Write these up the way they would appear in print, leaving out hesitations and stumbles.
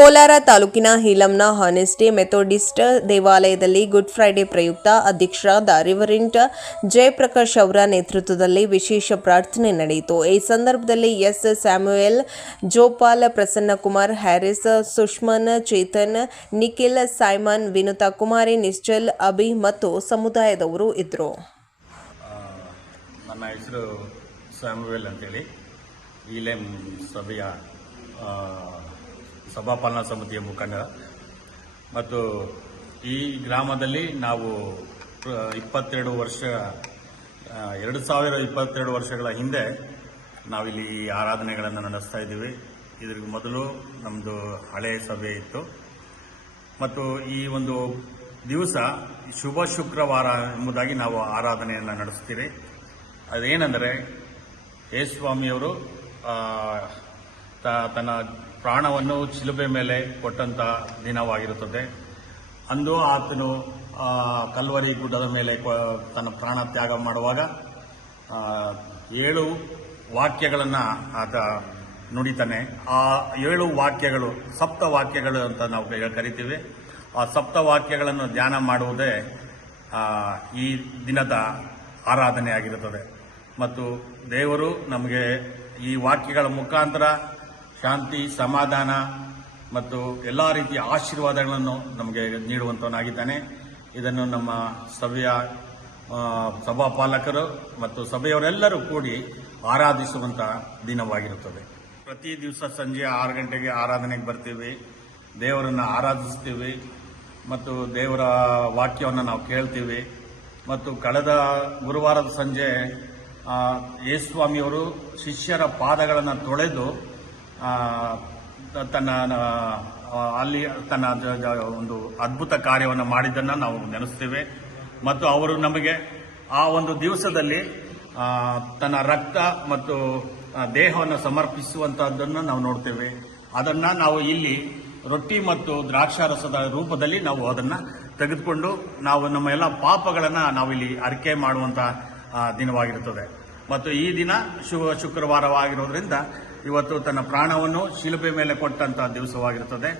ಕೋಲಾರ ತಾಲೂಕಿನ ಹೀಲಂನ honesty Methodist ದೇವಾಲಯದಲ್ಲಿ good Friday ಪ್ರಯುಕ್ತ ಅಧ್ಯಕ್ಷರಾದ ರಿವರೆಂಟ್ ಜಯಪ್ರಕಾಶ್ ಅವರ ನೇತೃತ್ವದಲ್ಲಿ ವಿಶೇಷ ಪ್ರಾರ್ಥನೆ ನಡೆಯಿತು. ಈ ಸಂದರ್ಭದಲ್ಲಿ S Samuel, Jopaul, Prasannakumar, Harris, Sushman, Chetan, Nikhil, Simon, Vinutha Kumari, Nischal, Abhi ಮತ್ತು ಸಮುದಾಯದವರು ಇದ್ದರು. ನನ್ನ ಹೆಸರು ಸ್ಯಾಮ್ಯುಯಲ್ ಅಂತೇಳಿ ಹೀಲೆಂ ಸಭೆಯ ಸಭಾಪಾಲನಾ ಸಮಿತಿಯ ಮುಖಂಡ ಮತ್ತು ಈ ಗ್ರಾಮದಲ್ಲಿ ನಾವು 2022 ವರ್ಷಗಳ ಹಿಂದೆ ನಾವಿಲ್ಲಿ ಆರಾಧನೆಗಳನ್ನು ನಡೆಸ್ತಾ ಇದ್ದೀವಿ. ಇದ್ರ ಮೊದಲು ನಮ್ಮದು ಹಳೆಯ ಸಭೆ ಇತ್ತು ಮತ್ತು ಈ ಒಂದು ದಿವಸ ಶುಭ ಶುಕ್ರವಾರ ಎಂಬುದಾಗಿ ನಾವು ಆರಾಧನೆಯನ್ನು ನಡೆಸ್ತೀವಿ. ಅದೇನೆಂದರೆ ಯೇಸುಸ್ವಾಮಿಯವರು ತನ್ನ ಪ್ರಾಣವನ್ನು ಶಿಲುಬೆ ಮೇಲೆ ಕೊಟ್ಟಂತ ದಿನವಾಗಿರುತ್ತದೆ. ಅಂದು ಆತನು ಕಲ್ವರಿ ಗುಡ್ಡದ ಮೇಲೆ ತನ್ನ ಪ್ರಾಣ ತ್ಯಾಗ ಮಾಡುವಾಗ 7 ವಾಕ್ಯಗಳನ್ನು ಆತ ನುಡಿತಾನೆ. ಆ 7 ವಾಕ್ಯಗಳು ಸಪ್ತವಾಕ್ಯಗಳು ಅಂತ ನಾವು ಕರಿತೀವಿ. ಆ ಸಪ್ತವಾಕ್ಯಗಳನ್ನು ಧ್ಯಾನ ಮಾಡುವುದೇ ಈ ದಿನದ ಆರಾಧನೆ ಆಗಿರುತ್ತದೆ. ಮತ್ತು ದೇವರು ನಮಗೆ ಈ ವಾಕ್ಯಗಳ ಮುಖಾಂತರ ಶಾಂತಿ, ಸಮಾಧಾನ ಮತ್ತು ಎಲ್ಲ ರೀತಿಯ ಆಶೀರ್ವಾದಗಳನ್ನು ನಮಗೆ ನೀಡುವಂತವನಾಗಿದ್ದಾನೆ. ಇದನ್ನು ನಮ್ಮ ಸಭೆಯ ಸಭಾಪಾಲಕರು ಮತ್ತು ಸಭೆಯವರೆಲ್ಲರೂ ಕೂಡಿ ಆರಾಧಿಸುವಂತ ದಿನವಾಗಿರುತ್ತದೆ. ಪ್ರತಿ ದಿವಸ ಸಂಜೆ 6 ಗಂಟೆಗೆ ಆರಾಧನೆಗೆ ಬರ್ತೀವಿ, ದೇವರನ್ನು ಆರಾಧಿಸ್ತೀವಿ ಮತ್ತು ದೇವರ ವಾಕ್ಯವನ್ನು ನಾವು ಕೇಳ್ತೀವಿ. ಮತ್ತು ಕಳೆದ ಗುರುವಾರದ ಸಂಜೆ ಯೇಸುಸ್ವಾಮಿಯವರು ಶಿಷ್ಯರ ಪಾದಗಳನ್ನು ತೊಳೆದು ತನ್ನ ಒಂದು ಅದ್ಭುತ ಕಾರ್ಯವನ್ನು ಮಾಡಿದ್ದನ್ನು ನಾವು ನೆನೆಸ್ತೇವೆ. ಮತ್ತು ಅವರು ನಮಗೆ ಆ ಒಂದು ದಿವಸದಲ್ಲಿ ತನ್ನ ರಕ್ತ ಮತ್ತು ದೇಹವನ್ನು ಸಮರ್ಪಿಸುವಂತಹದ್ದನ್ನು ನಾವು ನೋಡ್ತೇವೆ. ಅದನ್ನ ನಾವು ಇಲ್ಲಿ ರೊಟ್ಟಿ ಮತ್ತು ದ್ರಾಕ್ಷಾರಸದ ರೂಪದಲ್ಲಿ ನಾವು ಅದನ್ನ ತೆಗೆದುಕೊಂಡು ನಾವು ನಮ್ಮ ಎಲ್ಲ ಪಾಪಗಳನ್ನು ನಾವಿಲ್ಲಿ ಅರಿಕೆ ಮಾಡುವಂತಹ ದಿನವಾಗಿರುತ್ತದೆ. ಮತ್ತು ಈ ದಿನ ಶುಕ್ರವಾರವಾಗಿರೋದ್ರಿಂದ ಇವತ್ತು ತನ್ನ ಪ್ರಾಣವನ್ನು ಶಿಲುಬೆ ಮೇಲೆ ಕೊಟ್ಟಂತಹ ದಿವಸವಾಗಿರುತ್ತದೆ.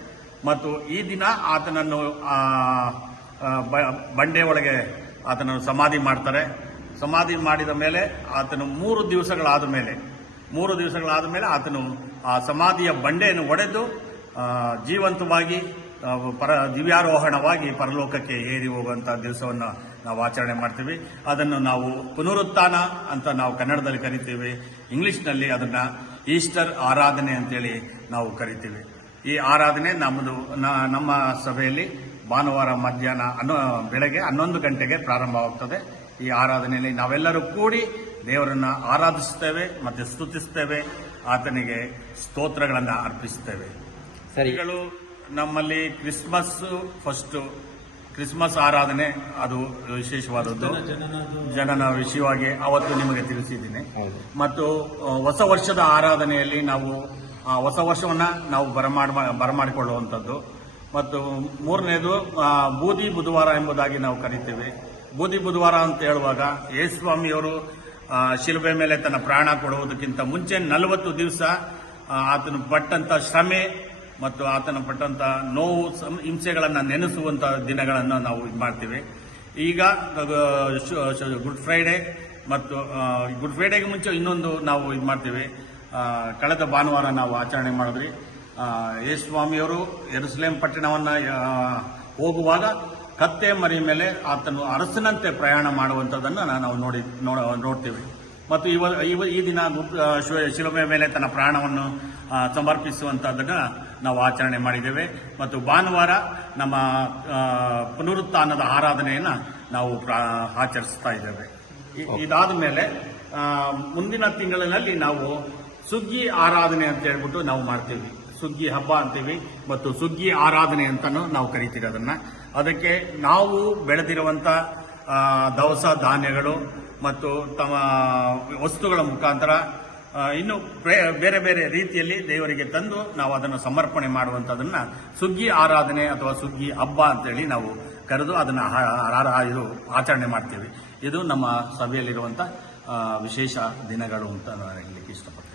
ಮತ್ತು ಈ ದಿನ ಆತನನ್ನು ಬಂಡೆ ಒಳಗೆ ಆತನನ್ನು ಸಮಾಧಿ ಮಾಡ್ತಾರೆ. ಸಮಾಧಿ ಮಾಡಿದ ಮೇಲೆ ಆತನು 3 ದಿವಸಗಳಾದ ಮೇಲೆ ಆತನು ಆ ಸಮಾಧಿಯ ಬಂಡೆಯನ್ನು ಒಡೆದು ಜೀವಂತವಾಗಿ ದಿವ್ಯಾರೋಹಣವಾಗಿ ಪರಲೋಕಕ್ಕೆ ಏರಿ ಹೋಗುವಂತಹ ದಿವಸವನ್ನು ನಾವು ಆಚರಣೆ ಮಾಡ್ತೀವಿ. ಅದನ್ನು ನಾವು ಪುನರುತ್ಥಾನ ಅಂತ ನಾವು ಕನ್ನಡದಲ್ಲಿ ಕರಿತೀವಿ. ಇಂಗ್ಲಿಷ್ನಲ್ಲಿ ಅದನ್ನ ಈಸ್ಟರ್ ಆರಾಧನೆ ಅಂತೇಳಿ ನಾವು ಕರಿತೀವಿ. ಈ ಆರಾಧನೆ ನಮ್ಮ ಸಭೆಯಲ್ಲಿ ಭಾನುವಾರ ಮಧ್ಯಾಹ್ನ ಬೆಳಗ್ಗೆ 11 ಗಂಟೆಗೆ ಪ್ರಾರಂಭವಾಗುತ್ತದೆ. ಈ ಆರಾಧನೆಯಲ್ಲಿ ನಾವೆಲ್ಲರೂ ಕೂಡಿ ದೇವರನ್ನ ಆರಾಧಿಸುತ್ತೇವೆ ಮತ್ತು ಸ್ತುತಿಸುತ್ತೇವೆ, ಆತನಿಗೆ ಸ್ತೋತ್ರಗಳನ್ನು ಅರ್ಪಿಸುತ್ತೇವೆ. ಸರಿಗಳು ನಮ್ಮಲ್ಲಿ ಕ್ರಿಸ್ಮಸ್ ಆರಾಧನೆ ಅದು ವಿಶೇಷವಾದದ್ದು. ಜನನ ವಿಷಯವಾಗಿ ಅವತ್ತು ನಿಮಗೆ ತಿಳಿಸಿದ್ದೀನಿ. ಮತ್ತು ಹೊಸ ವರ್ಷದ ಆರಾಧನೆಯಲ್ಲಿ ನಾವು ಹೊಸ ವರ್ಷವನ್ನ ನಾವು ಬರಮಾಡಿಕೊಳ್ಳುವಂಥದ್ದು. ಮತ್ತು 3ನೇದು ಬೂದಿ ಬುಧವಾರ ಎಂಬುದಾಗಿ ನಾವು ಕರಿತೇವೆ. ಬೂದಿ ಬುಧವಾರ ಅಂತ ಹೇಳುವಾಗ ಯೇಸುಸ್ವಾಮಿಯವರು ಶಿಲುಬೆ ಮೇಲೆ ತನ್ನ ಪ್ರಾಣ ಕೊಡುವುದಕ್ಕಿಂತ ಮುಂಚೆ 40 ದಿವಸ ಆತನು ಪಟ್ಟಂತ ಶ್ರಮೆ ಮತ್ತು ಆತನ ಪಟ್ಟಂತ ನೋವು, ಹಿಂಸೆಗಳನ್ನು ನೆನೆಸುವಂತ ದಿನಗಳನ್ನು ನಾವು ಇದು ಮಾಡ್ತೀವಿ. ಈಗ ಗುಡ್ ಫ್ರೈಡೆ ಮತ್ತು ಗುಡ್ ಫ್ರೈಡೆಗೆ ಮುಂಚೆ ಇನ್ನೊಂದು ನಾವು ಇದು ಮಾಡ್ತೀವಿ. ಕಳೆದ ಭಾನುವಾರ ನಾವು ಆಚರಣೆ ಮಾಡಿದ್ವಿ. ಯೇಸುಸ್ವಾಮಿಯವರು ಯೆರೂಸಲೇಮ್ ಪಟ್ಟಣವನ್ನ ಹೋಗುವಾಗ ಕತ್ತೆ ಮರಿ ಮೇಲೆ ಆತನು ಅರಸನಂತೆ ಪ್ರಯಾಣ ಮಾಡುವಂಥದ್ದನ್ನು ನಾವು ನೋಡ್ತೀವಿ. ಮತ್ತು ಈ ದಿನ ಶಿಲುಬೆ ಮೇಲೆ ತನ್ನ ಪ್ರಾಣವನ್ನು ಸಮರ್ಪಿಸುವಂತಹದ್ದನ್ನ ನಾವು ಆಚರಣೆ ಮಾಡಿದ್ದೇವೆ. ಮತ್ತು ಭಾನುವಾರ ನಮ್ಮ ಪುನರುತ್ಥಾನದ ಆರಾಧನೆಯನ್ನ ನಾವು ಆಚರಿಸ್ತಾ ಇದ್ದೇವೆ. ಇದಾದ ಮೇಲೆ ಮುಂದಿನ ತಿಂಗಳಿನಲ್ಲಿ ನಾವು ಸುಗ್ಗಿ ಆರಾಧನೆ ಅಂತ ಹೇಳ್ಬಿಟ್ಟು ನಾವು ಮಾಡ್ತೀವಿ. ಸುಗ್ಗಿ ಹಬ್ಬ ಅಂತೀವಿ ಮತ್ತು ಸುಗ್ಗಿ ಆರಾಧನೆ ಅಂತಾನು ನಾವು ಕರಿತೀವಿ. ಅದಕ್ಕೆ ನಾವು ಬೆಳೆದಿರುವಂತ ದವಸ ಧಾನ್ಯಗಳು ಮತ್ತು ತಮ್ಮ ವಸ್ತುಗಳ ಮುಖಾಂತರ ಇನ್ನು ಬೇರೆ ಬೇರೆ ರೀತಿಯಲ್ಲಿ ದೇವರಿಗೆ ತಂದು ನಾವು ಅದನ್ನು ಸಮರ್ಪಣೆ ಮಾಡುವಂತದನ್ನ ಸುಗ್ಗಿ ಆರಾಧನೆ ಅಥವಾ ಸುಗ್ಗಿ ಹಬ್ಬ ಅಂತೇಳಿ ನಾವು ಕರೆದು ಅದನ್ನ ಆಚರಣೆ ಮಾಡ್ತೀವಿ. ಇದು ನಮ್ಮ ಸಭೆಯಲ್ಲಿರುವಂತ ವಿಶೇಷ ದಿನಗಳು ಅಂತ ನಾನು ಹೇಳಲಿಕ್ಕೆ ಇಷ್ಟಪಡ್ತೀನಿ.